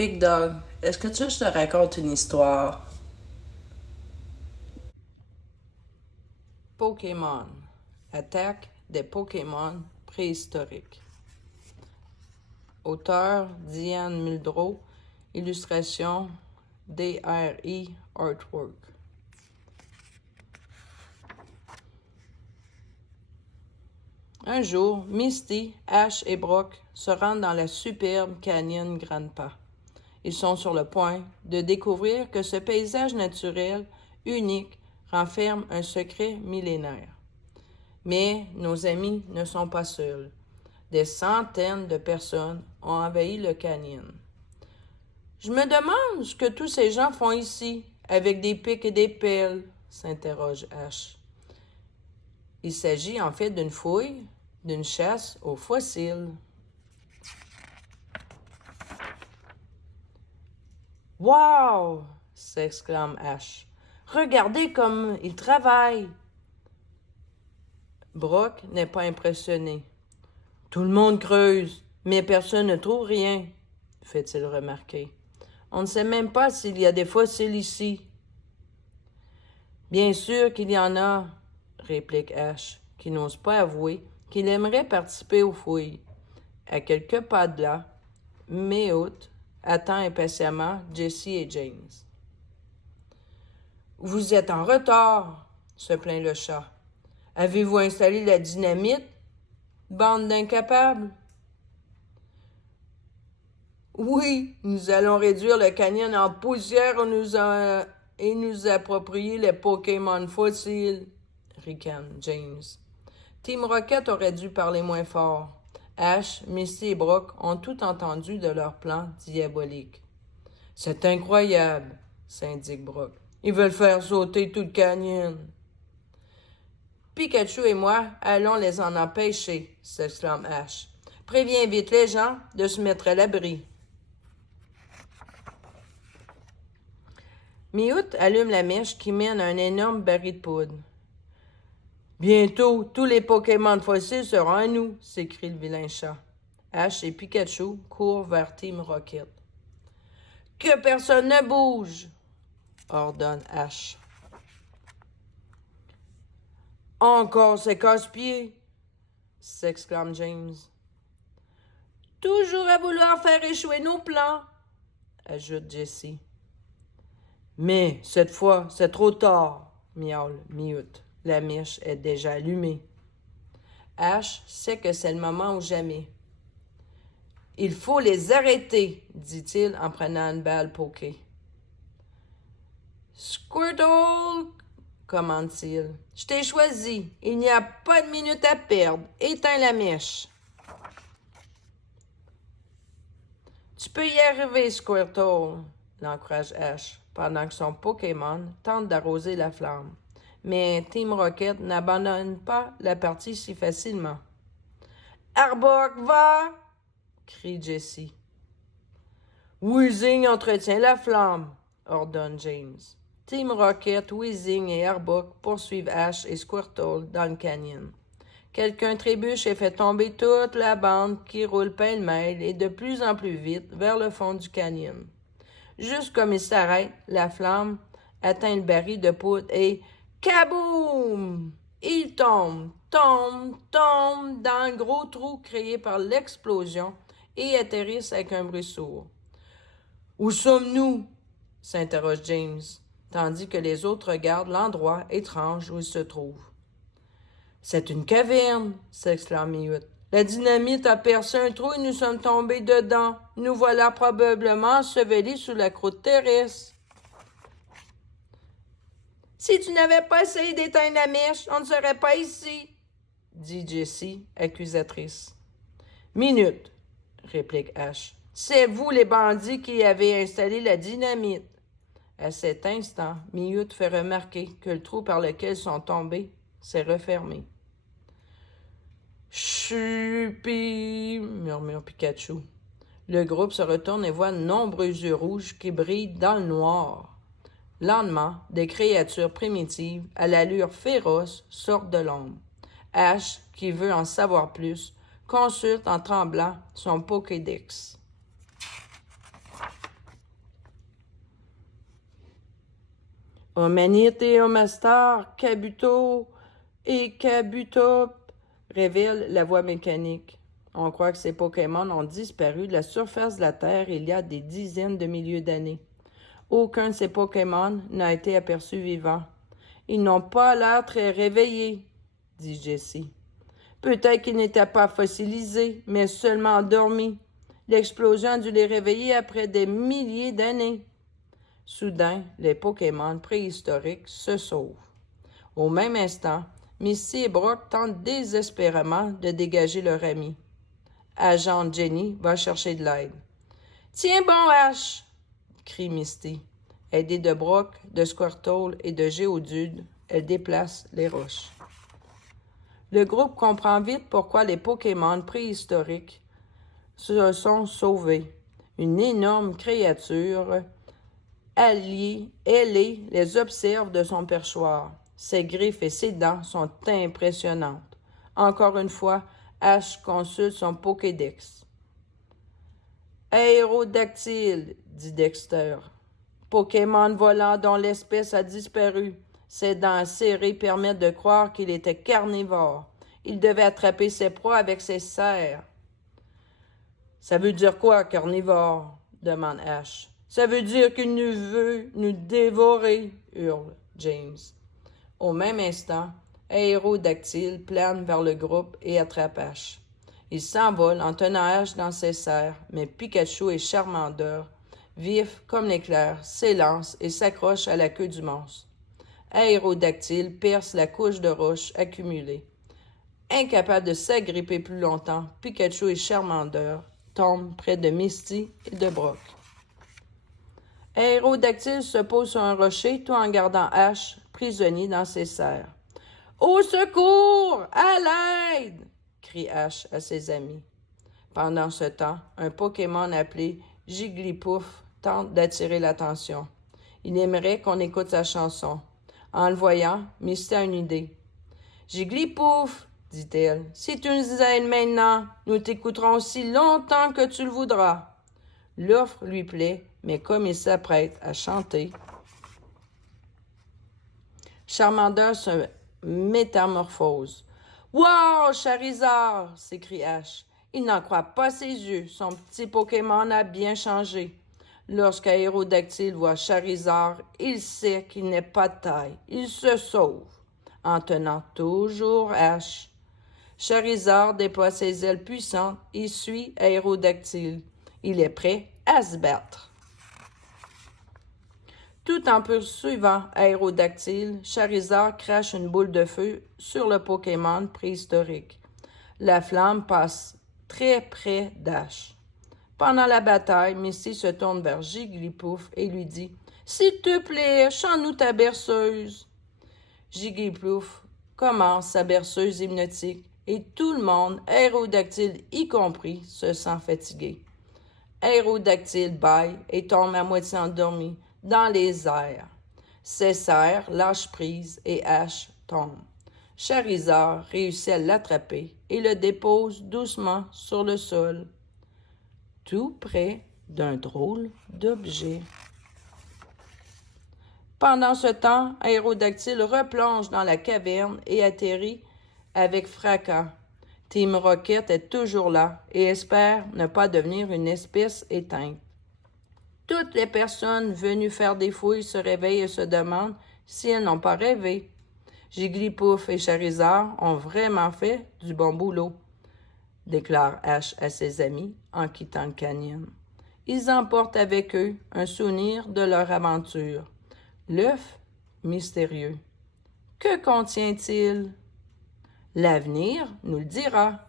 Big Dog, est-ce que tu veux que je te raconte une histoire? Pokémon. Attaque des Pokémon préhistoriques. Auteur Diane Muldrow. Illustration DRI Artwork. Un jour, Misty, Ash et Brock se rendent dans la superbe canyon Grandpa. Ils sont sur le point de découvrir que ce paysage naturel unique renferme un secret millénaire. Mais nos amis ne sont pas seuls. Des centaines de personnes ont envahi le canyon. Je me demande ce que tous ces gens font ici, avec des pics et des pelles, s'interroge Ash. Il s'agit en fait d'une fouille, d'une chasse aux fossiles. Wow! S'exclame Ash. Regardez comme ils travaillent! Brock n'est pas impressionné. Tout le monde creuse, mais personne ne trouve rien, fait-il remarquer. On ne sait même pas s'il y a des fossiles ici. Bien sûr qu'il y en a, réplique Ash, qui n'ose pas avouer qu'il aimerait participer aux fouilles. À quelques pas de là, Meowth attend impatiemment Jessie et James. Vous êtes en retard, se plaint le chat. Avez-vous installé la dynamite, bande d'incapables? Oui, nous allons réduire le canyon en poussière et nous approprier les Pokémon fossiles, ricane James. Team Rocket aurait dû parler moins fort. Ash, Misty et Brock ont tout entendu de leur plan diabolique. C'est incroyable, s'indique Brock. Ils veulent faire sauter tout le canyon. Pikachu et moi allons les en empêcher, s'exclame Ash. Préviens vite les gens de se mettre à l'abri. Meowth allume la mèche qui mène à un énorme baril de poudre. Bientôt, tous les Pokémon fossiles seront à nous, s'écrie le vilain chat. Ash et Pikachu courent vers Team Rocket. Que personne ne bouge, ordonne Ash. Encore ces casse-pieds, s'exclame James. Toujours à vouloir faire échouer nos plans, ajoute Jessie. Mais cette fois, c'est trop tard, miaule Meowth. La mèche est déjà allumée. Ash sait que c'est le moment ou jamais. Il faut les arrêter, dit-il en prenant une balle pokée. Squirtle, commande-t-il. Je t'ai choisi. Il n'y a pas de minute à perdre. Éteins la mèche. Tu peux y arriver, Squirtle, l'encourage Ash, pendant que son Pokémon tente d'arroser la flamme. Mais Team Rocket n'abandonne pas la partie si facilement. Arbok, va! Crie Jessie. Weezing entretient la flamme, ordonne James. Team Rocket, Weezing et Arbok poursuivent Ash et Squirtle dans le canyon. Quelqu'un trébuche et fait tomber toute la bande qui roule pêle-mêle et de plus en plus vite vers le fond du canyon. Juste comme il s'arrête, la flamme atteint le baril de poudre et kaboum! Il tombe dans le gros trou créé par l'explosion et atterrisse avec un bruit sourd. Où sommes-nous? S'interroge James, tandis que les autres regardent l'endroit étrange où il se trouve. C'est une caverne, s'exclame Meowth. La dynamite a percé un trou et nous sommes tombés dedans. Nous voilà probablement ensevelis sous la croûte terrestre. Si tu n'avais pas essayé d'éteindre la mèche, on ne serait pas ici, dit Jessie, accusatrice. Minute, réplique Ash. C'est vous les bandits qui avez installé la dynamite. À cet instant, Meowth fait remarquer que le trou par lequel ils sont tombés s'est refermé. Choupi, murmure Pikachu. Le groupe se retourne et voit de nombreux yeux rouges qui brillent dans le noir. Lentement, des créatures primitives, à l'allure féroce, sortent de l'ombre. Ash, qui veut en savoir plus, consulte en tremblant son Pokédex. Omanite et Omastar, Kabuto et Kabutop, révèle la voix mécanique. On croit que ces Pokémon ont disparu de la surface de la Terre il y a des dizaines de milliers d'années. Aucun de ces Pokémon n'a été aperçu vivant. Ils n'ont pas l'air très réveillés, dit Jessie. Peut-être qu'ils n'étaient pas fossilisés, mais seulement endormis. L'explosion a dû les réveiller après des milliers d'années. Soudain, les Pokémon préhistoriques se sauvent. Au même instant, Misty et Brock tentent désespérément de dégager leur ami. Agent Jenny va chercher de l'aide. « Tiens bon, Ash! » crie Misty. Aidée de Brock, de Squirtle et de Géodude, elle déplace les roches. Le groupe comprend vite pourquoi les Pokémon préhistoriques se sont sauvés. Une énorme créature ailée les observe de son perchoir. Ses griffes et ses dents sont impressionnantes. Encore une fois, Ash consulte son Pokédex. « Aérodactyle, dit Dexter. Pokémon volant dont l'espèce a disparu. Ses dents serrées permettent de croire qu'il était carnivore. Il devait attraper ses proies avec ses serres. »« Ça veut dire quoi, carnivore? » demande Ash. « Ça veut dire qu'il nous veut nous dévorer, hurle James. Au même instant, Aérodactyle plane vers le groupe et attrape Ash. Il s'envole en tenant Ash dans ses serres, mais Pikachu et Charmander, vifs comme l'éclair, s'élancent et s'accrochent à la queue du monstre. Aérodactyle perce la couche de roche accumulée. Incapable de s'agripper plus longtemps, Pikachu et Charmander tombent près de Misty et de Brock. Aérodactyle se pose sur un rocher tout en gardant Ash prisonnier dans ses serres. « Au secours! À l'aide! » crie Ash à ses amis. Pendant ce temps, un Pokémon appelé Jigglypuff tente d'attirer l'attention. Il aimerait qu'on écoute sa chanson. En le voyant, Misty a une idée. « Jigglypuff, dit-elle, si tu nous aides maintenant, nous t'écouterons aussi longtemps que tu le voudras. » L'offre lui plaît, mais comme il s'apprête à chanter, Charmander se métamorphose. « Wow, Charizard! » s'écrie Ash. Il n'en croit pas ses yeux. Son petit Pokémon a bien changé. Lorsqu'Aérodactyle voit Charizard, il sait qu'il n'est pas de taille. Il se sauve, en tenant toujours Ash. Charizard déploie ses ailes puissantes et suit Aérodactyle. Il est prêt à se battre. Tout en poursuivant Aérodactyle, Charizard crache une boule de feu sur le Pokémon préhistorique. La flamme passe très près d'Ash. Pendant la bataille, Misty se tourne vers Jigglypuff et lui dit « S'il te plaît, chante-nous ta berceuse. » Jigglypuff commence sa berceuse hypnotique et tout le monde, Aérodactyle y compris, se sent fatigué. Aérodactyle bâille et tombe à moitié endormi dans les airs. Ses serres lâchent prise et Ash tombe. Charizard réussit à l'attraper et le dépose doucement sur le sol, tout près d'un drôle d'objet. Pendant ce temps, Aérodactyle replonge dans la caverne et atterrit avec fracas. Team Rocket est toujours là et espère ne pas devenir une espèce éteinte. Toutes les personnes venues faire des fouilles se réveillent et se demandent si elles n'ont pas rêvé. Jigglypuff et Charizard ont vraiment fait du bon boulot, déclare Ash à ses amis en quittant le canyon. Ils emportent avec eux un souvenir de leur aventure, l'œuf mystérieux. Que contient-il? L'avenir nous le dira.